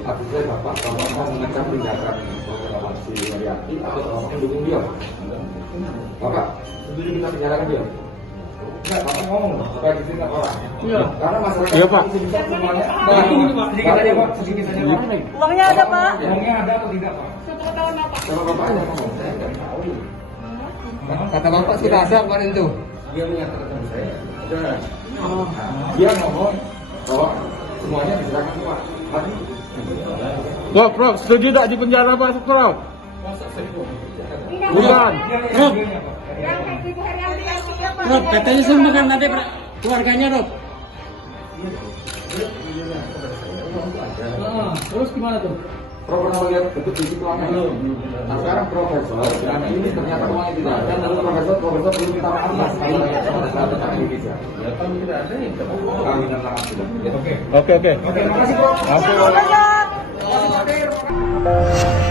Artinya Bapak kalau mau mengecam tindakan si Mariati atau kalau mendukung dia, Bapak setuju kita penjarakan dia? Enggak, Bapak ngomong supaya ditindak orang. Iya. Karena masyarakat iya, Pak. bisa semuanya. Sedikit aja Pak, sedikit aja Pak. Uangnya ada Pak? Uangnya ada atau tidak Pak? Sepengetahuan Bapak. Kalau Bapak aja ngomong, saya nggak tahu. Kata Bapak sudah ada kemarin itu. Dia menyatakan saya. Dia ngomong bahwa semuanya diserahkan ke Pak. Prof, setuju tidak di penjara Pak, Prof? Bukan. Prof, Rob, katanya sumbangan nanti keluarganya, Rob. Terus gimana tuh? Prof pernah melihat bentuk fisik uangnya? Nah sekarang profesor, dan ini ternyata uangnya tidak ada, lalu profesor belum minta maaf mas, kalau rakyat sama masyarakat Indonesia. Ya kan tidak ada yang kawinan lama sudah. Oke. Oke, makasih Prof. Masuk. Bapak.